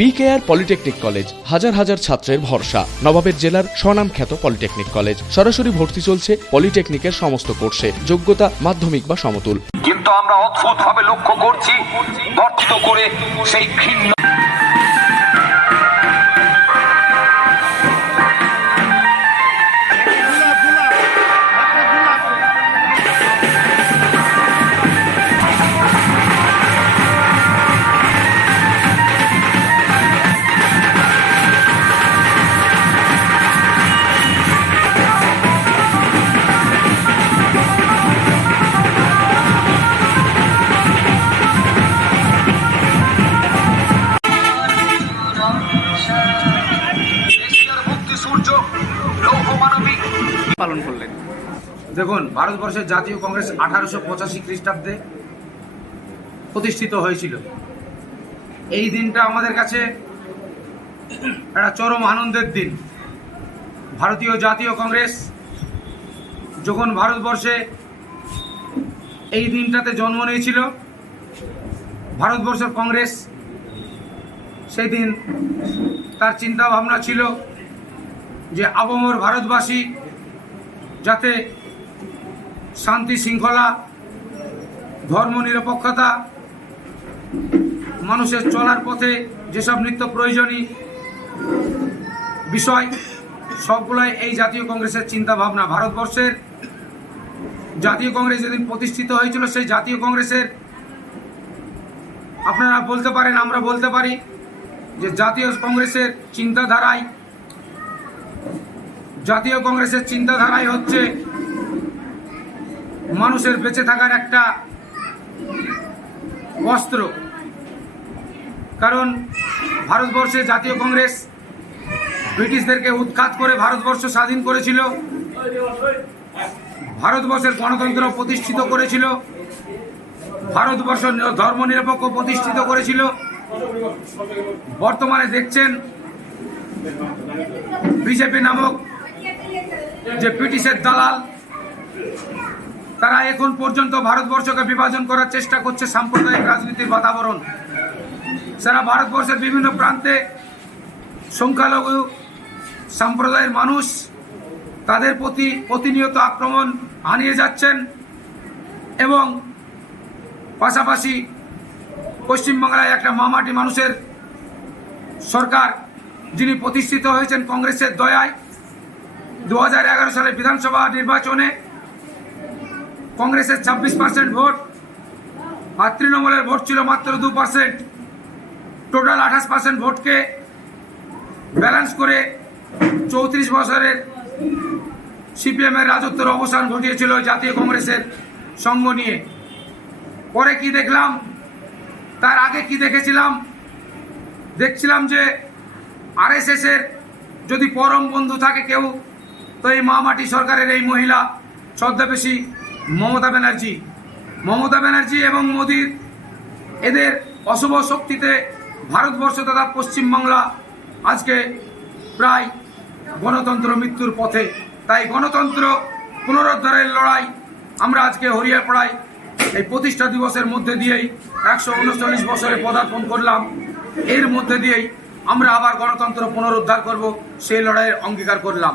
BKR polytechnic college হাজার হাজার ছাত্রের ভরসা। নবাবের জেলার স্বনামখ্যাত পলিটেকনিক কলেজ সরাসরি ভর্তি চলছে পলিটেকনিকের সমস্ত কোর্সে। যোগ্যতা মাধ্যমিক বা সমতুল। কিন্তু আমরা অদ্ভুতভাবে লক্ষ্য করছি করে সেই ঘৃণ্য পালন করলেন। দেখুন, ভারতবর্ষের জাতীয় কংগ্রেস আঠারোশো পঁচাশি খ্রিস্টাব্দে প্রতিষ্ঠিত হয়েছিল। এই দিনটা আমাদের কাছে একটা চরম আনন্দের দিন। ভারতীয় জাতীয় কংগ্রেস যখন ভারতবর্ষে এই দিনটাতে জন্ম নিয়েছিল, ভারতবর্ষের কংগ্রেস সেই দিন তার চিন্তা ভাবনা ছিল যে আবমর ভারতবাসী যাতে শান্তি, শৃঙ্খলা, ধর্ম, নিরপেক্ষতা, মানুষের চলার পথে যেসব নিত্য প্রয়োজনীয় বিষয়, সবগুলাই এই জাতীয় কংগ্রেসের চিন্তা ভাবনা ভারতবর্ষের জাতীয় কংগ্রেস যেদিন প্রতিষ্ঠিত হয়েছিল, সেই জাতীয় কংগ্রেসের আপনারা বলতে পারেন, আমরা বলতে পারি যে জাতীয় কংগ্রেসের চিন্তাধারায় জাতীয় কংগ্রেসের চিন্তাধারাই হচ্ছে মানুষের বেঁচে থাকার একটা অস্ত্র। কারণ ভারতবর্ষে জাতীয় কংগ্রেস ব্রিটিশদেরকে উৎখাত করে ভারতবর্ষ স্বাধীন করেছিল, ভারতবর্ষের গণতন্ত্র প্রতিষ্ঠিত করেছিল, ভারতবর্ষ ধর্মনিরপেক্ষ প্রতিষ্ঠিত করেছিল। বর্তমানে দেখছেন বিজেপি নামক যে ব্রিটিশের দালাল, তারা এখন পর্যন্ত ভারতবর্ষকে বিভাজন করার চেষ্টা করছে সাম্প্রদায়িক রাজনীতির বাতাবরণ। সারা ভারতবর্ষের বিভিন্ন প্রান্তে সংখ্যালঘু সম্প্রদায়ের মানুষ তাদের প্রতি প্রতিনিয়ত আক্রমণ আনিয়ে যাচ্ছেন এবং পাশাপাশি পশ্চিমবাংলায় একটা মামাটি মানুষের সরকার যিনি প্রতিষ্ঠিত হয়েছেন কংগ্রেসের দয়ায় দু সালে বিধানসভা নির্বাচনে কংগ্রেসের ছাব্বিশ পার্সেন্ট ভোট আর তৃণমূলের ভোট ছিল মাত্র দু পার্সেন্ট। টোটাল আঠাশ পার্সেন্ট ভোটকে ব্যালেন্স করে চৌত্রিশ বছরের সিপিএমের রাজত্বের অবসান ঘটিয়েছিল জাতীয় কংগ্রেসের সঙ্গ নিয়ে। পরে কি দেখলাম? তার আগে কি দেখেছিলাম? দেখছিলাম যে আরএসএস এর যদি পরম বন্ধু থাকে কেউ তো এই মামাটি সরকারের এই মহিলা, ছদ্মবেশী মমতা ব্যানার্জি। মমতা ব্যানার্জি এবং মোদির এদের অশুভ শক্তিতে ভারতবর্ষ তথা পশ্চিমবাংলা আজকে প্রায় গণতন্ত্র মৃত্যুর পথে। তাই গণতন্ত্র পুনরুদ্ধারের লড়াই আমরা আজকে হরিয়াপাড়ায় এই প্রতিষ্ঠা দিবসের মধ্যে দিয়েই একশো উনচল্লিশ বছরে পদার্পণ করলাম। এর মধ্যে দিয়েই আমরা আবার গণতন্ত্র পুনরুদ্ধার করব, সেই লড়াইয়ের অঙ্গীকার করলাম।